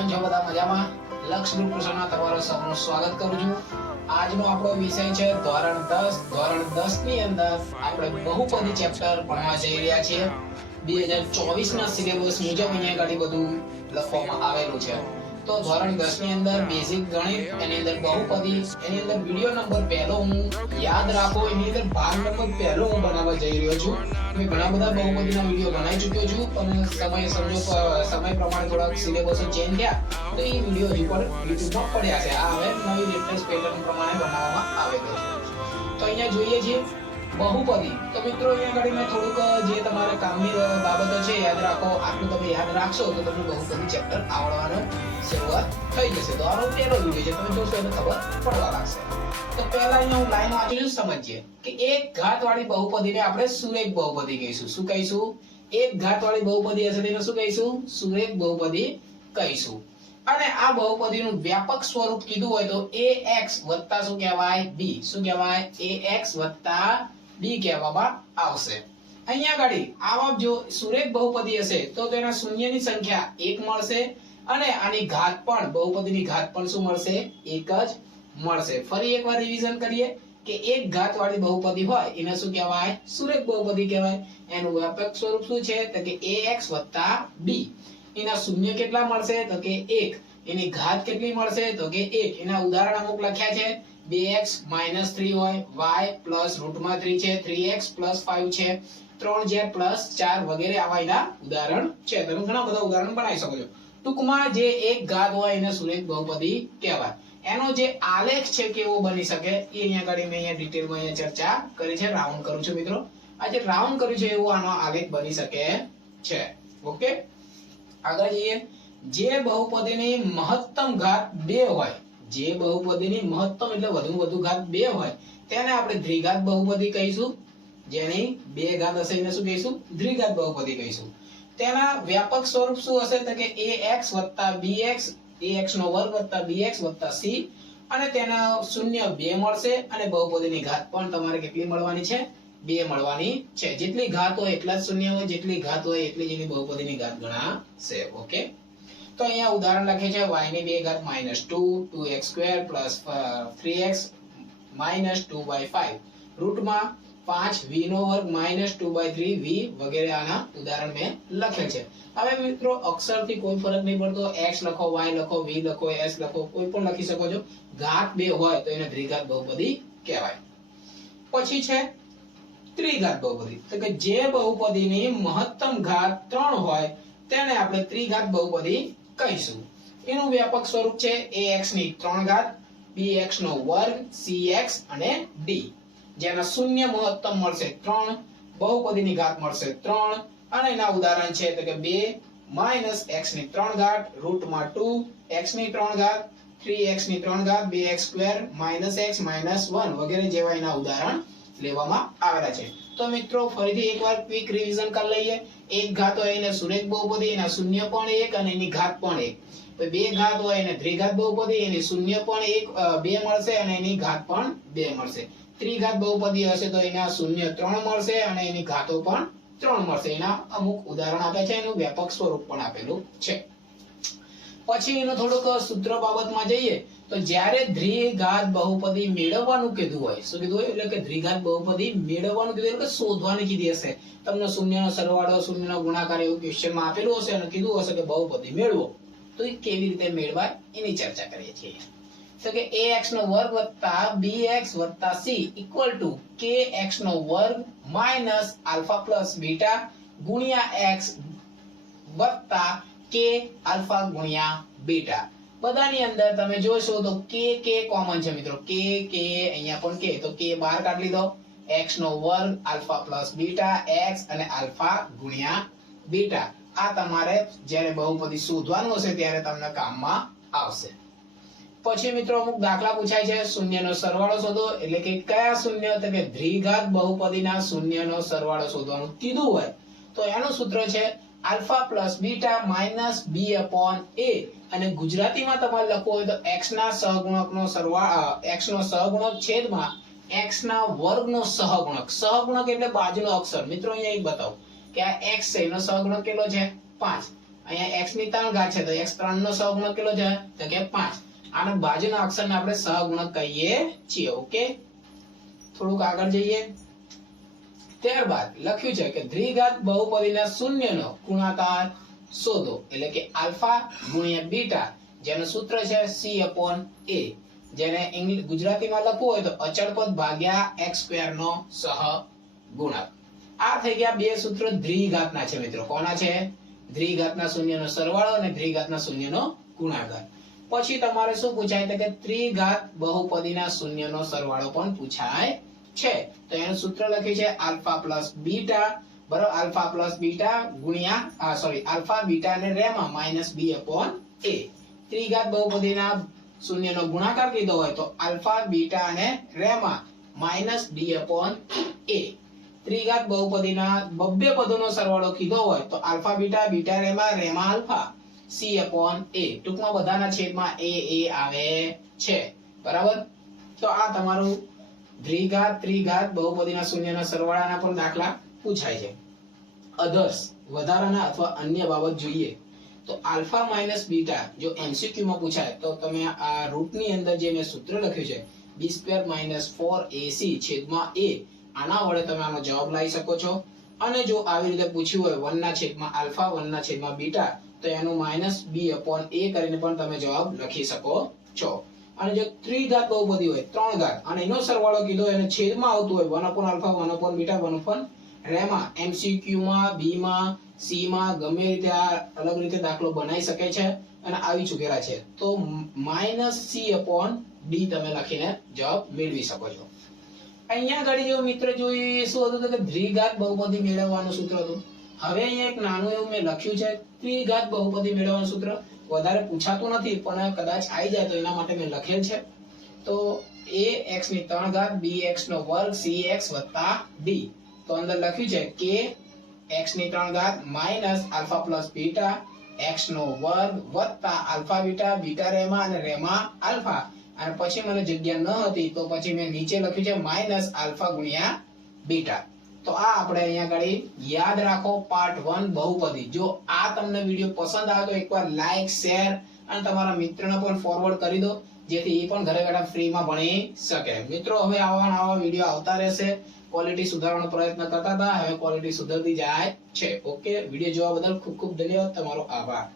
કેમ છો બધા મજામાં? લક્ષ ગ્રુપ ટ્યુશનમાં તમારું સૌનું સ્વાગત કરું છું. આજનો આપણો વિષય છે ધોરણ 10. ધોરણ 10 ની અંદર આપણે બહુપદી ચેપ્ટર ભણવા જઈ રહ્યા છીએ. 2024 ના સિલેબસ મુજબ અહીંયા ઘણી બધું લખવામાં આવેલું છે. તો ધોરણ 10 ની અંદર બેઝિક ગણિત, એની અંદર બહુપદી, એની અંદર વિડિયો નંબર પહેલો હું યાદ રાખો, એની અંદર ભાગ નંબર પહેલો હું બનાવવા જઈ રહ્યો છું. મેં ઘણા બધા બહુપદીના વિડિયો બનાવી ચૂક્યો છું, પણ સમય પ્રમાણે થોડાક સિલેબસો ચેન્જ થયા, તો એ વિડિયો હજી પણ યુટ્યુબમાં પડ્યા છે. આ હવે નવી લેટેસ્ટ પેટર્ન પ્રમાણે બનાવવામાં આવેલો છે. તો અહીંયા જોઈએ છીએ બહુપદી. તો મિત્રો અહીંયા આગળ મેં થોડુંક જે તમારા કામની બાબતો છે યાદ રાખો. આટલું તમે યાદ રાખશો તો તમને બહુપદી ચેપ્ટર આવડવાનું શરૂઆત થઈ જશે. તો આનો પહેલો વિડિયો છે, તમે જોશો એટલે ખબર પડવા લાગશે. તો પહેલા અહીંયા હું લાઈન વાંચું છું, સમજીએ કે એક ઘાત વાળી બહુપદીને આપણે સુરેખ બહુપદી કહીશું. શું કહીશું? એક ઘાત વાળી બહુપદી હશે તેને શું કહીશું? સુરેખ બહુપદી કહીશું. અને આ બહુપદીનું વ્યાપક સ્વરૂપ કીધું હોય તો ax વત્તા શું કહેવાય? b. શું કહેવાય? ax વત્તા b કહેવામાં આવશે. અહીંયા ગાડી આવા જો સુરેખ બહુપદી હશે તો તેના શૂન્યની સંખ્યા 1 મળશે, અને આની ઘાત પણ, બહુપદીની ઘાત પણ શું મળશે? 1 જ મળશે. ફરી એકવાર રિવિઝન કરીએ કે એક ઘાત વાળી બહુપદી હોય એને શું કહેવાય? સુરેખ બહુપદી કહેવાય. એનું વ્યાપક સ્વરૂપ શું છે? તો કે ax b. એના શૂન્ય કેટલા મળશે? તો કે 1. એની ઘાત કેટલી મળશે? તો કે 1. એના ઉદાહરણ અમુક લખ્યા છે. 2x - 3 હોય, y √3 છે, 3x + 5 છે, 3z + 4 વગેરે આવા એના ઉદાહરણ છે. તમે ઘણા બધા ઉદાહરણ બનાવી શકો છો. ટૂંકમાં જે એક ઘાત હોય એને સુરેખ બહુપદી કહેવાય. એનો જે આલેખ છે કેવો બની શકે એ અહીંયા આગળ મેં અહીંયા ડિટેલમાં અહીંયા ચર્ચા કરી છે. રાઉન્ડ કરું છું મિત્રો. આ જે રાઉન્ડ કર્યું છે એવો આનો આલેખ બની શકે છે. ઓકે, આગળ જઈએ. જે બહુપદીની મહત્તમ ઘાત 2 હોય, જે બહુપદીની મહત્તમ એટલે વધુમાં વધુ ઘાત 2 હોય તેને આપણે દ્વિઘાત બહુપદી કહીશું. જેની 2 ઘાત હશે એને શું કહીશું? દ્વિઘાત બહુપદી કહીશું. તેના વ્યાપક સ્વરૂપ શું હશે? તો કે ax bx, ax² bx c, અને તેના શૂન્ય 2 મળશે, અને બહુપદીની ઘાત પણ તમારે કેટલી મળવાની છે? 2 મળવાની છે. જેટલી ઘાત હોય એટલા જ શૂન્ય હોય, જેટલી ઘાત હોય એટલી જ એની બહુપદીની ઘાત ગણાશે. ઓકે, તો અહીંયા ઉદાહરણ લખે છે y ની 2 ઘાત -2, 2x² + 3x - 2/5, રૂટમાં 5v² - 2/3v વગેરે આના ઉદાહરણ મેં લખેલ છે. હવે મિત્રો અક્ષરથી કોઈ ફરક નહીં પડતો. x લખો, y લખો, v લખો, s લખો, કોઈ પણ લખી શકો છો. ઘાત 2 હોય તો એને દ્વિઘાત બહુપદી કહેવાય. પછી છે ત્રિઘાત બહુપદી. તો કે જે બહુપદીની મહત્તમ ઘાત 3 હોય તેને આપણે ત્રિઘાત બહુપદી કહીશું. એનું વ્યાપક સ્વરૂપ છે ax ની 3 ઘાત, bx² cx અને d. જેના શૂન્ય મહત્તમ મળશે 3, બહુપદીની ઘાત મળશે 3, અને એના ઉદાહરણ છે તો કે 2 - x ની 3 ઘાત √2, x ની 3 ઘાત, 3x ની 3 ઘાત, 2x² - x - 1 વગેરે જેવા એના ઉદાહરણ લેવામાં આવેલા છે. તો મિત્રો ફરીથી એકવાર ક્વિક રિવિઝન કરી લઈએ. એક ઘાત હોય એને સુરેખ બહુપદી, એના શૂન્ય પણ 1 અને એની ઘાત પણ 1. તો 2 ઘાત હોય એને દ્વિઘાત બહુપદી, એની શૂન્ય પણ 2 મળશે અને એની ઘાત પણ 2 મળશે. ત્રિઘાત બહુપદી હશે તો એના શૂન્ય 3 મળશે અને એની ઘાતો પણ 3 મળશે. એના અમુક ઉદાહરણ આપે છે, એનું વ્યાપક સ્વરૂપ પણ આપેલું છે. પછી એનો થોડુંક સૂત્ર બાબતમાં જઈએ તો જ્યારે દ્વિઘાત બહુપદી મેળવવાનું કીધું હોય, શું કીધું હોય? એટલે કે દ્વિઘાત બહુપદી મેળવવાનું કીધું એટલે કે શોધવાની કીધી હશે. તમને શૂન્યનો સરવાળો, શૂન્યનો ગુણાકાર એવું ક્વેશ્ચનમાં આપેલું હશે અને કીધું હશે કે બહુપદી મેળવો, તો એ કેવી રીતે મેળવાય એની ચર્ચા કરીએ છીએ. તો કે ax² + bx + c = kx² - α + β * x + k α * β. બધાની અંદર તમે જોશો તો k કોમન છે મિત્રો. k અહીંયા પણ k, તો k બહાર કાઢી લીધો. x² α + β, x અને α * β. આ તમારે જ્યારે બહુપદી શોધવાનું હશે ત્યારે તમને કામમાં આવશે. પછી મિત્રો અમુક દાખલા પૂછાય છે. શૂન્યનો સરવાળો શોધો, એટલે કે કયા શૂન્ય? તો કે દ્વિઘાત બહુપદીના શૂન્યનો સરવાળો શોધવાનું કીધું હોય તો એનું સૂત્ર છે α + β - b/a. અને ગુજરાતીમાં તમારે લખવું હોય તો x ના સહગુણકનો સરવાળો, x નો સહગુણક છેદમાં x ના વર્ગનો સહગુણક. સહગુણક એટલે બાજુનો અક્ષર. મિત્રો અહીંયા એક બતાવો કે આ x છે, એનો સહગુણક કેટલો છે? 5. અહીંયા x ની 3 ઘાત છે તો x 3 નો સહગુણક કેટલો છે તો કે 5. આના બાજુના અક્ષરને આપણે સહગુણક કહીએ છીએ. ઓકે, થોડુંક આગળ જઈએ. ત્યારબાદ લખ્યું છે કે દ્વિઘાત બહુપદીના શૂન્યનો ગુણાકાર શોધો, એટલે કે આલ્ફા ગુણ્યા બીટા, જેનું સૂત્ર છે c/a, જેને ગુજરાતીમાં લખવું હોય તો અચળ પદ ભાગ્યા x² નો સહગુણક. આ થઈ ગયા બે સૂત્ર દ્વિઘાતના છે મિત્રો. કોના છે? દ્વિઘાતના શૂન્યનો સરવાળો અને દ્વિઘાતના શૂન્યનો ગુણાકાર. પછી તમારે શું પૂછાય તો કે ત્રિઘાત બહુપદીના શૂન્યનો સરવાળો પણ પૂછાય છે. તો એનું સૂત્ર લખ્યું છે આલ્ફા પ્લસ બીટા, બરાબર, આલ્ફા પ્લસ બીટા ગુણ્યા આલ્ફા બીટા ને રેમાં માઈનસ b/a. ત્રિઘાત બહુપદીના શૂન્યનો ગુણાકાર કીધો હોય તો આલ્ફા બીટા અને રેમાં માઈનસ b/a. ત્રિઘાત બહુપદીના બબ્બે પદોનો સરવાળો કીધો હોય તો આલ્ફા બીટા, બીટા રેમાં, રેમાં આલ્ફા, c/a. ટૂંકમાં બધાના છેદમાં a આવે છે. બરાબર. તો આ તમારું દ્વિઘાત ત્રિઘાત બહુપદીના શૂન્યના સરવાળાના પણ દાખલા પૂછાય છે. અધર્સ વધારાના અથવા અન્ય બાબત જોઈએ તો આલ્ફા માઈનસ બીટા જો MCQ માં પૂછાય તો તમે આ રૂટની અંદર જે મેં સૂત્ર લખ્યું છે b² - 4ac છેદમાં a, આના વડે તમે આનો જવાબ લાવી શકો છો. અને જો આવી રીતે પૂછ્યું હોય 1 ના છેદમાં આલ્ફા 1 ના છેદમાં બીટા તો એનું માઈનસ b/a કરીને પણ તમે જવાબ લખી શકો છો. અને જો ત્રિઘાત બહુપદી હોય 3 ઘાત અને એનો સરવાળો કીધો એને છેદમાં આવતું હોય 1 આલ્ફા 1 બીટા 1 રેમાં, MCQ માં, B માં, C માં ગમે રીતે આ અલગ રીતે દાખલો બનાવી શકે છે અને આવી ચૂકેલા છે તો -c/d તમે લખીને જવાબ મેળવી શકો છો. અહીંયા ઘડી જો મિત્ર જોઈએ શું હતું કે દ્વિઘાત બહુપદી મેળવવાનું સૂત્ર હતું. હવે અહીંયા એક નાનું એવું મેં લખ્યું છે ત્રિઘાત બહુપદી મેળવવાનું સૂત્ર. વધારે પૂછાતું નથી પણ કદાચ આવી જાય તો એના માટે મેં લખેલ છે. તો ax ની 3 ઘાત bx નો વર્ગ cx + d, તો અંદર લખ્યું છે કે x ની 3 ઘાત minus alpha plus beta x નો વર્ગ વત્તા આલ્ફા બીટા, બીટા રેમાં અને રેમાં આલ્ફા, અને પછી મને જગ્યા ન હતી તો પછી મેં નીચે લખ્યું છે માઈનસ આલ્ફા ગુણ્યા બીટા. તો આ આપણે અહીંયા આગળ યાદ રાખો પાર્ટ 1 બહુપદી. જો આ તમને વિડિયો પસંદ આવે તો એકવાર લાઈક, શેર અને તમારા મિત્રને પણ ફોરવર્ડ કરી દો જેથી એ પણ ઘરે બેઠા ફ્રીમાં ભણી શકે. મિત્રો હવે આવા વિડિયો આવતા રહેશે. ક્વોલિટી સુધારવાનો પ્રયત્ન કરતા હતા, હવે ક્વોલિટી સુધરતી જાય છે. ઓકે, વિડિયો જોવા બદલ ખૂબ ખૂબ ધન્યવાદ. તમારો આભાર.